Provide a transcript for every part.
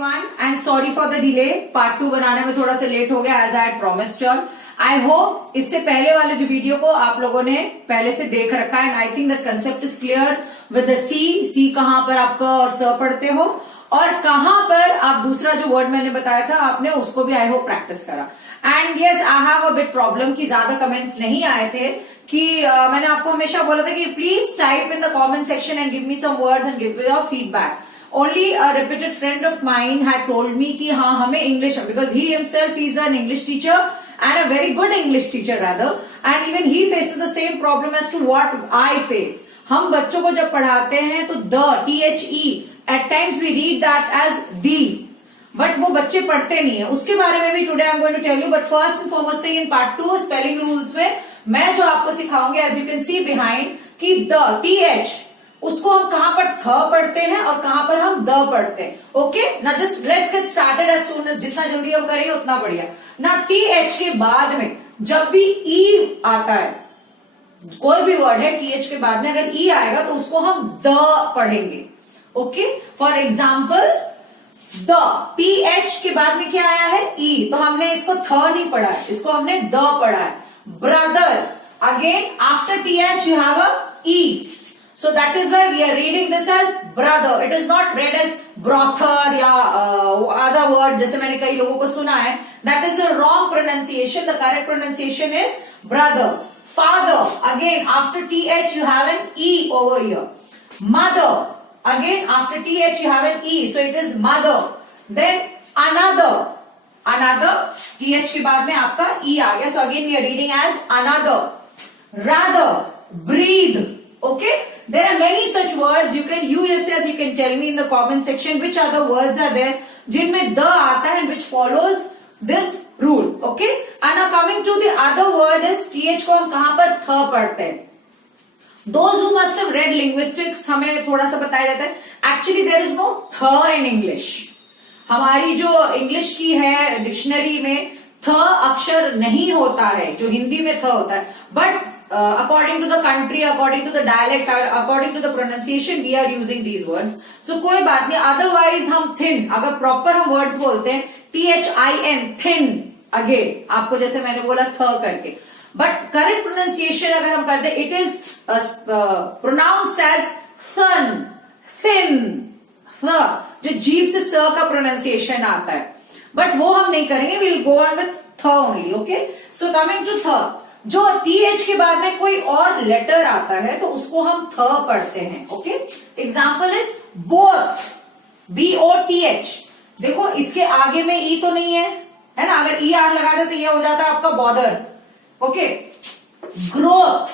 Everyone and sorry for the delay. Part 2 बनाने में थोड़ा सा लेट हो गया as I had promised you. I hope इससे पहले वाले जो वीडियो को आप लोगों ने पहले से देख रखा है and I think that concept is clear with the C कहां पर आपका और स पढ़ते हो और कहां पर आप दूसरा जो वर्ड मैंने बताया था आपने उसको भी आई होप प्रैक्टिस करा। And yes I have a bit problem कि ज्यादा कमेंट्स नहीं आए थे कि मैंने आपको हमेशा बोला था कि please type in the comment section and give me some words and give your feedback. Only a reputed friend of mine had told me कि हाँ हमें English, because he himself is an English teacher and a very good English teacher rather, and even he faces the same problem as to what I face. हम बच्चों को जब पढ़ाते हैं तो the at times we read that as the, but वो बच्चे पढ़ते नहीं है। उसके बारे में भी today I'm going to tell you, but first and foremost thing in part 2 spelling rules में मैं जो आपको सिखाऊंगी as you can see behind कि the उसको हम कहां पर थ पढ़ते हैं और कहां पर हम द पढ़ते हैं। ओके ना, just let's get started as soon as, जितना जल्दी हम करेंगे उतना बढ़िया ना। TH के बाद में जब भी ई आता है, कोई भी वर्ड है TH के बाद में अगर ई आएगा तो उसको हम द पढ़ेंगे। Okay, for example the, TH के बाद में क्या आया है ई, तो हमने इसको थ नहीं पढ़ा है, इसको हमने द पढ़ा है। Brother, again after TH you have a E. So that is why we are reading this as brother. It is not read as brother या other word जैसे मैंने कई लोगों को सुना है। That is the wrong pronunciation. The correct pronunciation is brother. Father, again after TH you have an E over here. Mother, again after TH you have an E, so it is mother. Then another, TH के बाद में आपका E आ गया, so again we are reading as another. Rather, breathe. Okay, there are many such words. You yourself can tell me in the comment section which other words are there जिनमें the आता है and which follows this rule. Okay, and now coming to the other word is TH को हम कहां पर थ पढ़ते हैं। Those who must have read linguistics हमें थोड़ा सा बताया जाता है, actually there is no th in English. हमारी जो इंग्लिश की है डिक्शनरी में थ अक्षर नहीं होता है जो हिंदी में थ होता है, but according to the country, according to the dialect, according to the pronunciation we are using these words. So कोई बात नहीं, अदरवाइज हम थिन, अगर प्रॉपर हम वर्ड्स बोलते हैं THIN, थिन, अगेन आपको जैसे मैंने बोला थ करके, बट करेक्ट प्रोनाउंसिएशन अगर हम करते it is pronounced as sun, thin, जो जीभ से स का प्रोनाउंसिएशन आता है, बट वो हम नहीं करेंगे, will go on with th only. Okay, so coming to th, जो TH के बाद में कोई और लेटर आता है तो उसको हम थ पढ़ते हैं। Okay, example is both, BOTH। देखो इसके आगे में ई तो नहीं है ना, अगर ई आर लगा दे तो ये हो जाता है आपका बॉदर। ओके, ग्रोथ,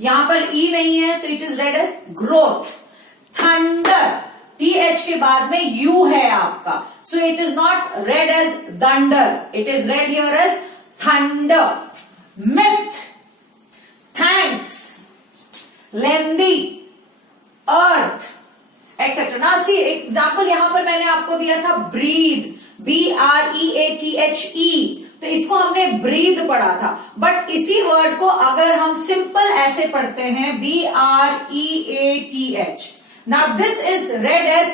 यहां पर ई नहीं है, so it is read as growth. Thunder, TH के बाद में U है आपका, so it is not read as dunder, it is read here as thunder. Myth, thanks, lengthy, earth, etcetera. ना सी एग्जाम्पल यहां पर मैंने आपको दिया था ब्रीद, BREATHE, तो इसको हमने ब्रीद पढ़ा था, बट इसी वर्ड को अगर हम सिंपल ऐसे पढ़ते हैं BREATH, now this is read as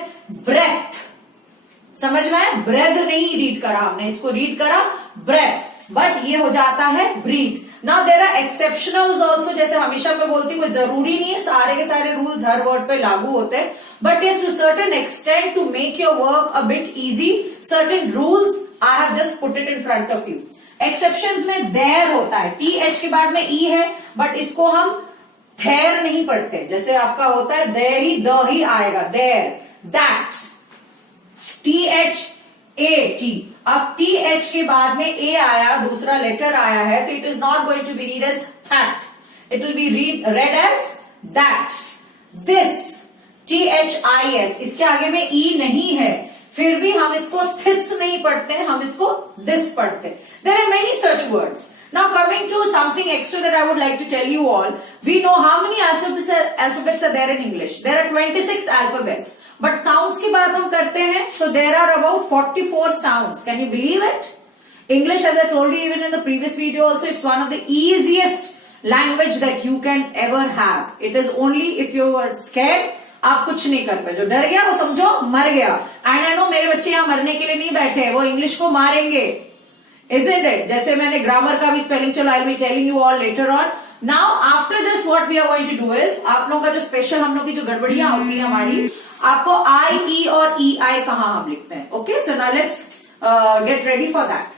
breath। समझ में आया, ब्रेथ नहीं रीड करा हमने, इसको रीड करा ब्रेथ, बट ये हो जाता है breath. Now there are exceptionals also, जैसे हमेशा मैं बोलती हूँ कोई जरूरी नहीं है सारे के सारे रूल्स हर वर्ड पे लागू होते हैं, but yes to certain extent to make your work a bit easy, certain rules I have just put it in front of you. Exceptions में देयर होता है, TH के बाद में ई है, बट इसको हम थेर नहीं पढ़ते, जैसे आपका होता है देर ही द ही आएगा, देर, दैट, THAT। अब TH के बाद में ए आया, दूसरा लेटर आया है, तो it is not going to be read as that, it will be read as that. This, THIS, इसके आगे में ई नहीं है, फिर भी हम इसको थिस नहीं पढ़ते हैं, हम इसको दिस पढ़ते हैं। There are many such words. Now coming to something extra that I would like to tell you all, we know how many alphabets are there in English. There are 26 alphabets, but sounds की बात हम करते हैं, so there are about 44 sounds. Can you believe it? English, as I told you even in the previous video also, it's one of the easiest language that you can ever have. It is only if you are scared, आप कुछ नहीं कर पाए। जो डर गया वो समझो मर गया। एंड आई नो मेरे बच्चे यहाँ मरने के लिए नहीं बैठे, वो इंग्लिश को मारेंगे, isn't it? जैसे मैंने ग्रामर का भी स्पेलिंग, चलो I will telling you all later on. Now after this what we are going to do is, आप लोगों का जो स्पेशल, हम लोग की जो गड़बड़ियां होती है हमारी, आपको आई ई और ई आई कहाँ हम लिखते हैं। Okay, so now let's get ready for that.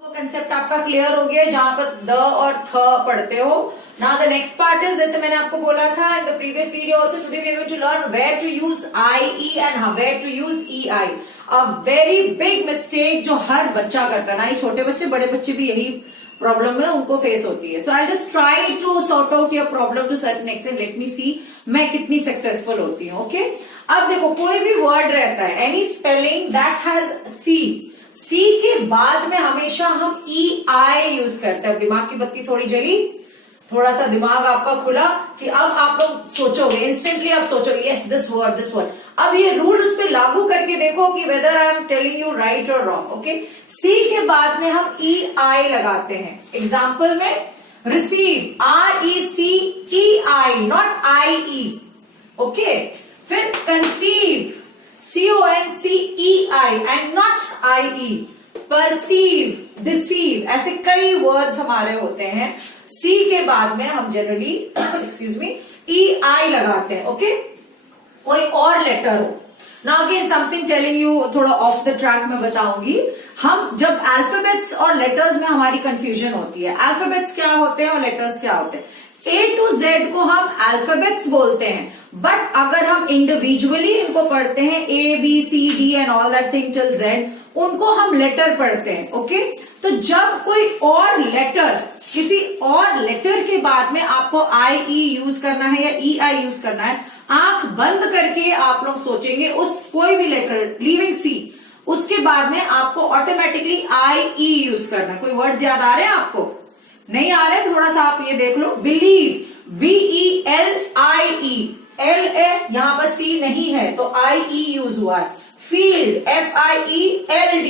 Concept आपका क्लियर हो गया जहां पर द और थ पढ़ते हो। Now the next part is, जैसे मैंने आपको बोला था in the previous video also, today we are going to learn where to use I E and where to use E I. A very big mistake जो हर बच्चा करता है, ना ही छोटे बच्चे, बड़े बच्चे भी यही प्रॉब्लम है उनको फेस होती है। So I just try to sort out your problem to certain extent, let me see मैं कितनी सक्सेसफुल होती हूँ। ओके, अब देखो कोई भी वर्ड रहता है, any spelling that has C, सी के बाद में हमेशा हम ई आई यूज करते हैं। दिमाग की बत्ती थोड़ी जली, थोड़ा सा दिमाग आपका खुला कि अब आप लोग सोचोगे, इंस्टेंटली आप सोचोगे yes this word this word. अब ये रूल उस पे लागू करके देखो कि whether I am telling you right और रॉन्ग। ओके, सी के बाद में हम ई आई लगाते हैं। एग्जाम्पल में receive, R E C E I, not I E. Okay, फिर conceive, CONCEI and not IE, perceive, deceive, ऐसे कई वर्ड्स हमारे होते हैं। C के बाद में हम जनरली एक्सक्यूज मी EI लगाते हैं। ओके, कोई और लेटर हो। Now again something telling you, थोड़ा ऑफ द ट्रैक में बताऊंगी। हम जब अल्फाबेट्स और लेटर्स में हमारी कंफ्यूजन होती है, अल्फाबेट्स क्या होते हैं और लेटर्स क्या होते हैं। A to Z को हम अल्फाबेट्स बोलते हैं, बट अगर हम इंडिविजुअली इनको पढ़ते हैं A B C D and all that thing till Z, उनको हम लेटर पढ़ते हैं। ओके, तो जब कोई और लेटर, किसी और लेटर के बाद में आपको आई ई यूज करना है या ई आई यूज करना है, आंख बंद करके आप लोग सोचेंगे उस कोई भी लेटर लीविंग सी, उसके बाद में आपको ऑटोमेटिकली आई ई यूज करना। कोई वर्ड्स याद आ रहे हैं आपको? नहीं आ रहे? थोड़ा सा आप ये देख लो। बिलीव, BELIE, एल है यहां पर सी नहीं है तो आई ई यूज हुआ है। Field, FIELD,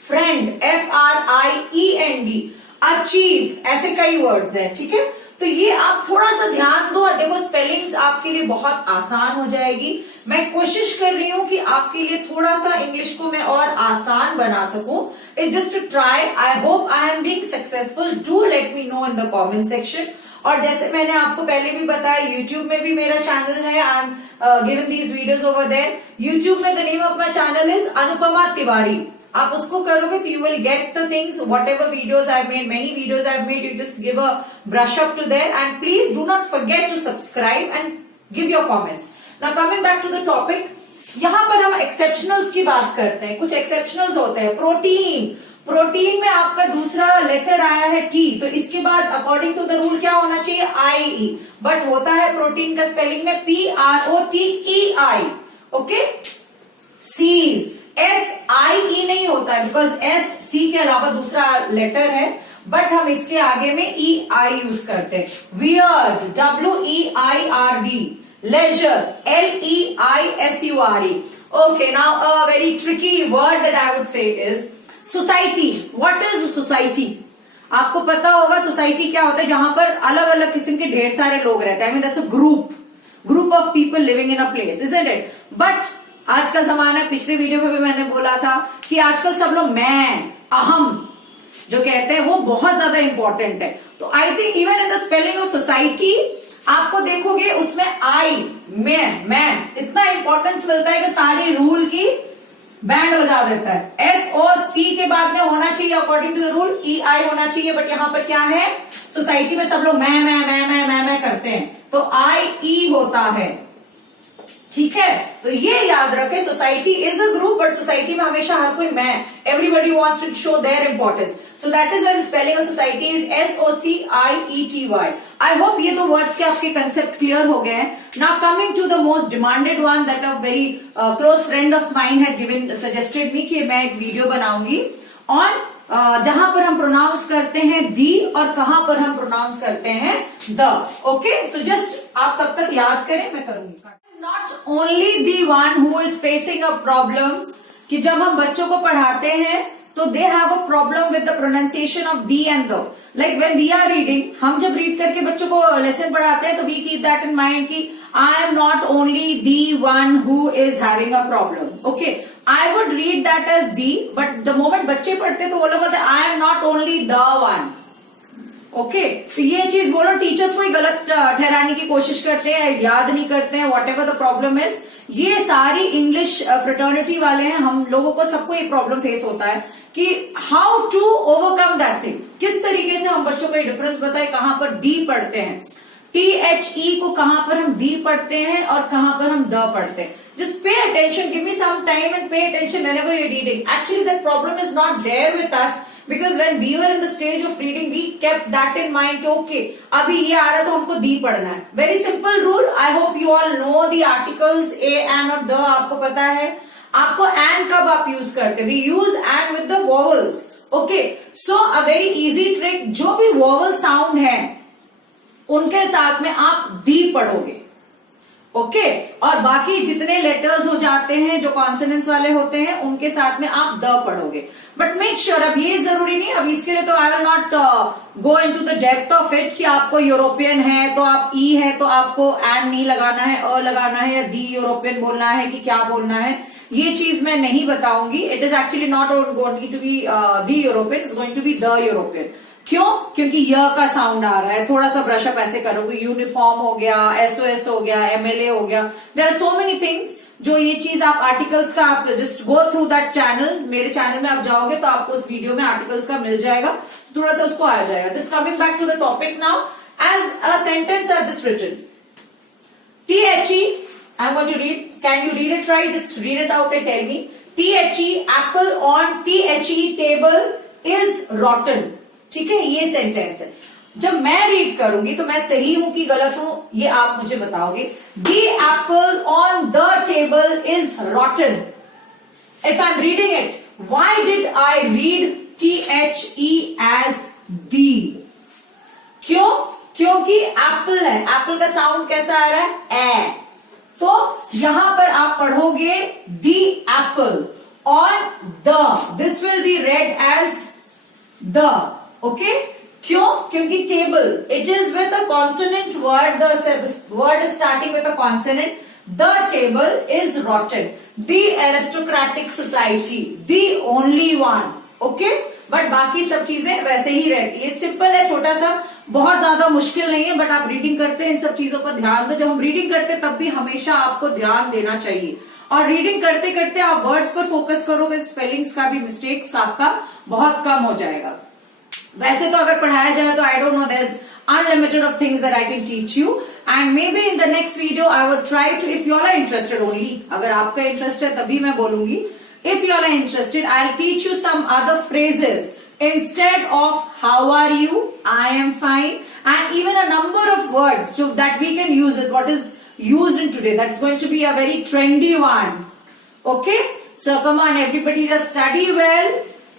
friend, FRIEND, achieve, ऐसे कई वर्ड्स हैं। ठीक है, तो ये आप थोड़ा सा ध्यान दो। देखो स्पेलिंग्स आपके लिए बहुत आसान हो जाएगी। मैं कोशिश कर रही हूं कि आपके लिए थोड़ा सा इंग्लिश को मैं और आसान बना सकूं। It's just to try. I hope I am being successful. Do let me know in the comment section. और जैसे मैंने आपको पहले भी बताया, यूट्यूब में भी मेरा चैनल है। I am given these videos over there. YouTube में the name of my channel is Anupama Tiwari. आप उसको करोगे तो you will get the things, whatever videos I made, many videos I made, you just give a brush up to there and please do not forget to subscribe and give your comments. Now coming back to the topic, यहां पर हम exceptionals की बात करते हैं। कुछ exceptionals होते हैं। प्रोटीन, प्रोटीन में आपका दूसरा लेटर आया है T, तो इसके बाद अकॉर्डिंग टू द रूल क्या होना चाहिए? IE, बट होता है प्रोटीन का स्पेलिंग में PROTEI। ओके, सीज, SIE नहीं होता है बिकॉज S C के अलावा दूसरा लेटर है, बट हम इसके आगे में EI यूज करते हैं। Weird, WEIRD, leisure, LEISURE। Okay, now a very tricky word that I would say is society. What is society? आपको पता होगा सोसाइटी क्या होता है, जहां पर अलग अलग किस्म के ढेर सारे लोग रहते हैं। I mean that's a group of people living in a place, isn't it? But आज का जमाना, पिछले वीडियो में भी मैंने बोला था कि आजकल सब लोग मैं, अहम जो कहते हैं वो बहुत ज्यादा इंपॉर्टेंट है। तो I think even in the spelling of society आपको देखोगे उसमें आई, मैं इतना इंपॉर्टेंस मिलता है कि सारी रूल की बैंड बजा देता है। SOC के बाद में होना चाहिए according to the rule EI होना चाहिए, बट यहां पर क्या है, सोसाइटी में सब लोग मैं करते हैं तो IE होता है। ठीक है, तो ये याद रखें, society is a group, but society में हमेशा हर कोई मैं, everybody wants to show their importance, so that is the spelling of society is SOCIETY। I hope ये दो वर्ड्स के आपके कंसेप्ट क्लियर हो गए हैं। Now coming to the most demanded one that a very close friend of mine had given suggested me कि मैं एक वीडियो बनाऊंगी ऑन जहां पर हम प्रोनाउंस करते हैं दी और कहां पर हम प्रोनाउंस करते हैं द। ओके, सो जस्ट आप तब तक याद करें, मैं करूंगी। Not only the one who is facing a problem कि जब हम बच्चों को पढ़ाते हैं तो they have a problem with the pronunciation of the and the. Like when we are reading, हम जब रीड करके बच्चों को लेसन पढ़ाते हैं तो we keep that in mind कि I am not only the one who is having a problem. Okay, I would read that as the, but the moment बच्चे पढ़ते तो वो लोग बोलते I am not only the one. Okay, तो ये चीज बोलो, टीचर्स को ही गलत ठहराने की कोशिश करते हैं, याद नहीं करते हैं, what ever the problem is. ये सारी इंग्लिश फ्रेटर्निटी वाले हैं, हम लोगों को सबको ये प्रॉब्लम फेस होता है कि how to overcome that thing. किस तरीके से हम बच्चों को ये डिफरेंस बताए, कहां पर डी पढ़ते हैं, THE को कहां पर हम डी पढ़ते हैं और कहां पर हम द पढ़ते हैं. Just pay attention, give me some time and pay attention whenever you're reading. Actually, that problem is not there with us because when we were in the stage of reading, we kept that in mind कि okay, अभी ये आ रहा तो हमको दी पढ़ना है. Very simple rule. I hope you all know the articles a, an और the. आपको पता है आपको and कब आप यूज करते हैं. We use and with the vowels. Okay, so a very easy trick. जो भी vowel sound है उनके साथ में आप दी पढ़ोगे. ओके, और बाकी जितने लेटर्स हो जाते हैं जो कॉन्सोनेंट्स वाले होते हैं उनके साथ में आप द पढ़ोगे. बट मेक श्योर, अब ये जरूरी नहीं, अब इसके लिए तो I will not go into the depth of it कि आपको यूरोपियन है तो आप ई है तो आपको एंड नहीं लगाना है, अ लगाना है, या दी यूरोपियन बोलना है कि क्या बोलना है. ये चीज मैं नहीं बताऊंगी. It is actually not going to be the European, it's going to be the European. क्यों? क्योंकि य का साउंड आ रहा है. थोड़ा सा ब्रश अप ऐसे करोगे, यूनिफॉर्म हो गया, SOS हो गया, MLA हो गया. There are so many things. जो ये चीज आप आर्टिकल्स का, आप just go through that channel. मेरे चैनल में आप जाओगे तो आपको उस वीडियो में आर्टिकल्स का मिल जाएगा, थोड़ा सा उसको आ जाएगा. Just coming back to the topic now, as a sentence are just written. THE, I'm going to read. Can you read it right? Just read it out and tell me. THE, apple on THE table is rotten. ठीक है, ये sentence है. जब मैं read करूंगी तो मैं सही हूं कि गलत हूं ये आप मुझे बताओगे. The apple on the table is rotten. If I'm reading it, why did I read THE as the? क्यों? क्योंकि एप्पल है. एप्पल का साउंड कैसा आ रहा है? ए. तो यहां पर आप पढ़ोगे the apple on the. This will be read as the. Okay? क्यों? क्योंकि table, it is with a consonant word. The word is starting with a consonant. The table is rotten. The aristocratic society, the only one. Okay? But बाकी सब चीजें वैसे ही रहती है. Simple है, छोटा सा, बहुत ज्यादा मुश्किल नहीं है. बट आप रीडिंग करते हैं, इन सब चीजों पर ध्यान दो. जब हम रीडिंग करते हैं तब भी हमेशा आपको ध्यान देना चाहिए. और रीडिंग करते करते आप वर्ड्स पर फोकस करोगे, स्पेलिंग्स का भी मिस्टेक्स आपका बहुत कम हो जाएगा. वैसे तो अगर पढ़ाया जाए तो I don't know, there is unlimited of things that I can teach you, and maybe in the next video I will try to, if you all are interested only, अगर आपका इंटरेस्ट है तभी मैं बोलूंगी. If you all are interested, I'll teach you some other phrases instead of how are you, I am fine, and even a number of words so that we can use it, what is used in today. That's going to be a very trendy one. Okay, so come on everybody, just study well,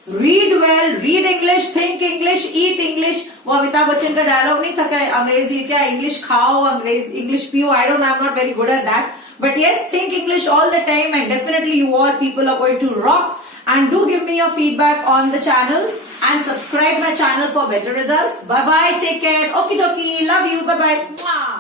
read well, read English, think English, eat English. वो अमिताभ बच्चन का dialogue नहीं था क्या, अंग्रेजी क्या, English खाओ, English पियो. I don't know, I'm not very good at that, but yes, think English all the time, and definitely you all people are going to rock. And do give me your feedback on the channels and subscribe my channel for better results. Bye bye, take care, okie dokie, love you, bye bye.